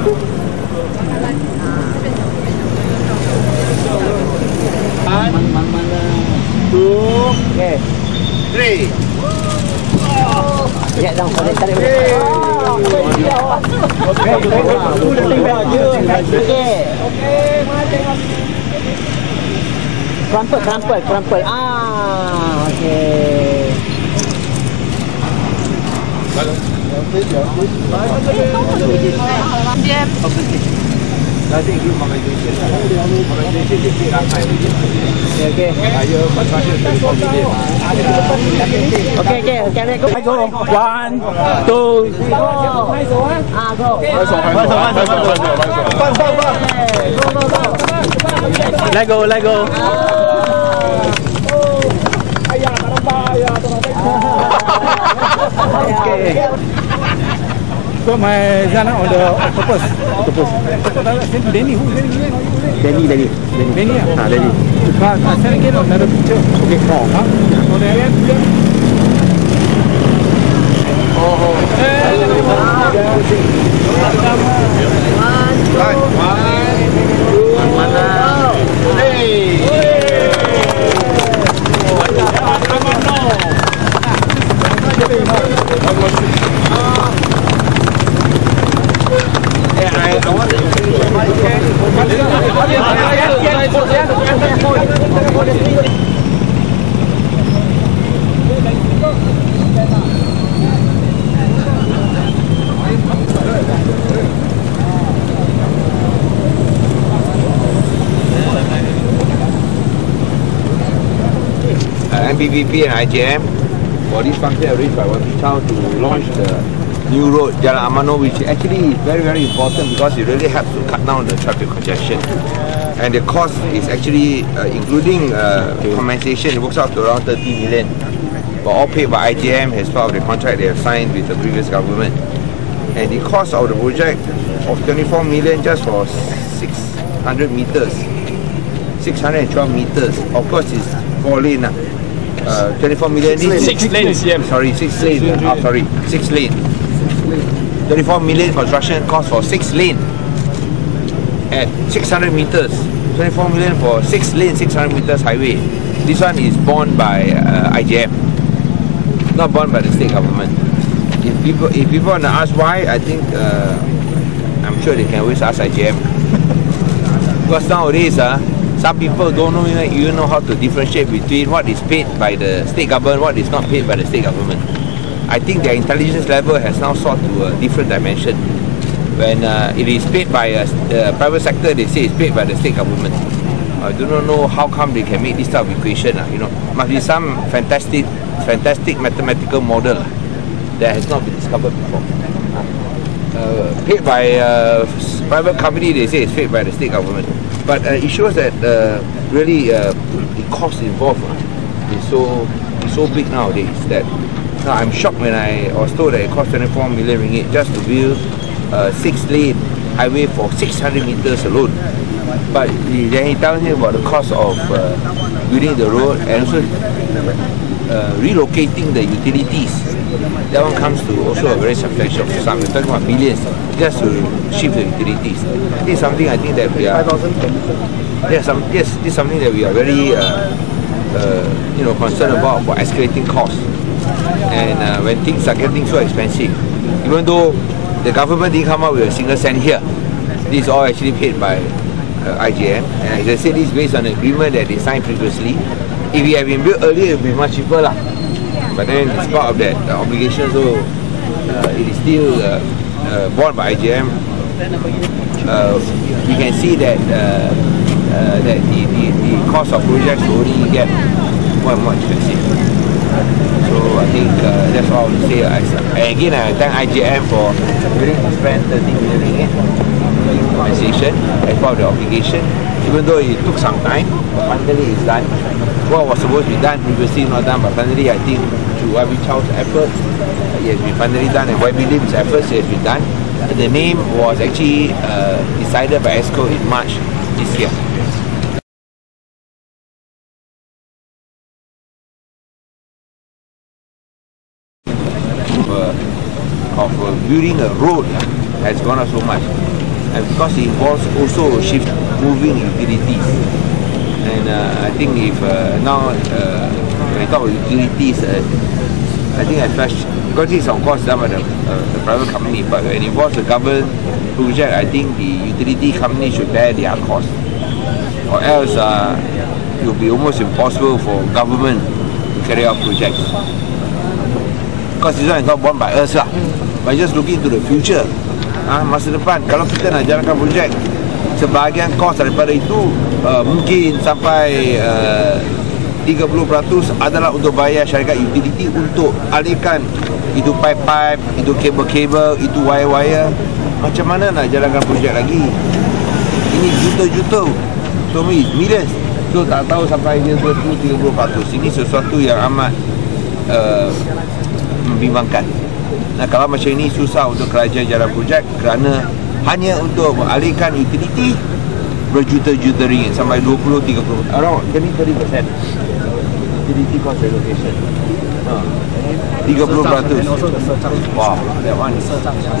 Okay. 3. Ya, dong, tarik. Kerampet. Okay. Nanti give mobilization. Mobilization dia pay last time. Okay. Higher construction 24 million. Okay. Go. 1, 2, 3, go. Go. Let go. Okay. So my Jalan on the octopus. Danny. Danny. But send again another picture. Okay. MBVP and IJM for this function arranged by Wadi Town to launch the new road Jalan Amano, which actually is very, very important because it really helps to cut down the traffic congestion. And the cost is actually, including compensation, it works out to around 30 million. But all paid by IJM as part of the contract they have signed with the previous government. And the cost of the project of 24 million just for 600 meters, 612 meters. Of course, it's 4 lane. 24 million is 6 lanes. Sorry, 6 lanes. 6 lanes. 24 million construction cost for 6 lane at 600 meters. 24 million for 6 lane, 600 meters highway. This one is borne by IJM, not borne by the state government. If people want to ask why, I think I'm sure they can always ask IJM. Because nowadays, some people don't even know how to differentiate between what is paid by the state government, what is not paid by the state government. I think their intelligence level has now soared to a different dimension. When it is paid by a private sector, they say it's paid by the state government. I do not know how come they can make this type of equation. Must be some fantastic mathematical model that has not been discovered before. Paid by a private company, they say it's paid by the state government. But it shows that really the cost involved is so big nowadays that I'm shocked when I was told that it cost 24 million ringgit just to build a 6-lane highway for 600 meters alone. But then he tells me about the cost of building the road and also relocating the utilities. That one comes to also a very substantial sum. We're talking about millions just to shift the utilities. This is something I think that we are. This is something that we are very concerned about escalating costs. And when things are getting so expensive, even though the government didn't come up with a single cent here, this is all actually paid by IJM. And as I said, this is based on an agreement that they signed previously. If it had been built earlier, it would be much cheaper lah. But then it's part of that obligation, so it is still borne by IJM. We can see that the cost of projects will only get more and more expensive. So I think that's all I want to say. And again, I thank IJM for willing to spend 30 million ringgit compensation as part of the obligation. Even though it took some time, but finally it's done. What was supposed to be done previously not done, but finally I think through YB Chow's efforts, it has been finally done, and YB Lim's efforts, it has been done. And the name was actually decided by ESCO in March this year. Of building a road has gone up so much. and because it involves also moving utilities. And I think if now when we talk about utilities, I think especially because this is of course done by the private company, but when it involves a government project, I think the utility company should bear their cost, or else it will be almost impossible for government to carry out projects. Because this one is not borne by us lah, but just looking into the future. Masa depan kalau kita nak jalankan projek, sebahagian kos daripada itu mungkin sampai 30% adalah untuk bayar syarikat utility untuk alihkan itu pipe-pipe, itu kabel-kabel, itu wire-wire. Macam mana nak jalankan projek lagi? Ini juta-juta, to me millions. So tak tahu sampai dia 20-30%. Ini sesuatu yang amat membimbangkan. Nah, kalau macam ini susah untuk kerajaan jalan projek kerana hanya untuk mengalihkan utility berjuta-juta ringgit sampai 20-30%, around 20-30% utility cost relocation. 30%. Wow, that one is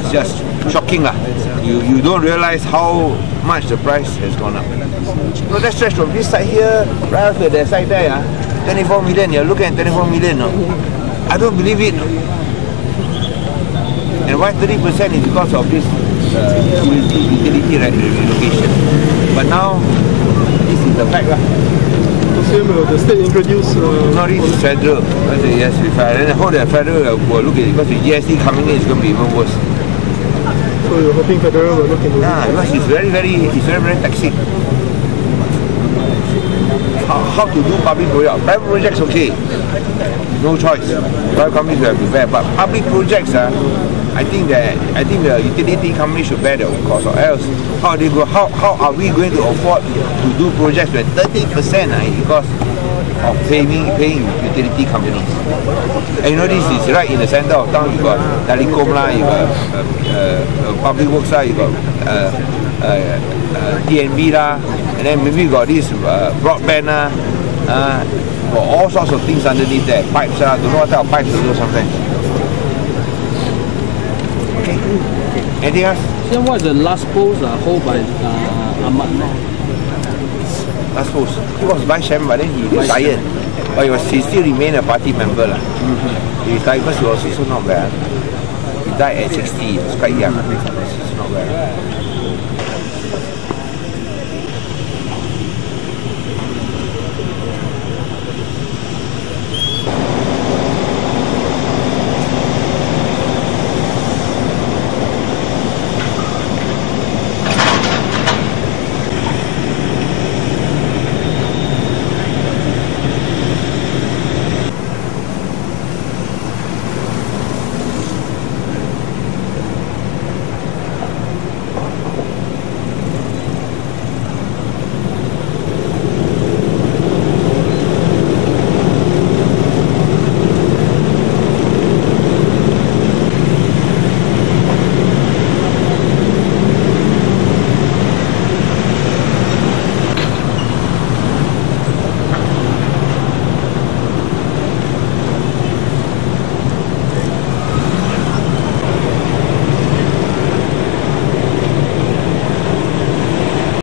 just shocking lah. You don't realize how much the price has gone up. No, that stretch from this side here right up to that side there, 24 million. You're looking at 24 million. No? I don't believe it. And why 30% is because of this utility relocation. But now, this is the fact lah. The state introduced... No, this is federal. Yes, and I hope that federal will look at it, because the GST coming in is going to be even worse. So you're hoping federal will look into it? Yeah, because it's very taxing. How to do public projects? Private projects, okay. No choice. Private companies will have to bear. But public projects, I think the utility company should bear their own cost, or else how are we going to afford to do projects with 30% because of paying utility companies? And you know, this is right in the center of town. You got telecom lah, you got public works lah, you got DNB lah, and then maybe you got this broadband lah, got all sorts of things underneath there. Pipes lah, don't know what type of pipes to do sometimes. Okay. Anything else? So what is the last post hold by Ahmad? Last post. He was vice chairman, but then he retired. But he still remained a party member lah. He retired because he was also not well. He died at 60. He was quite young. It's not well.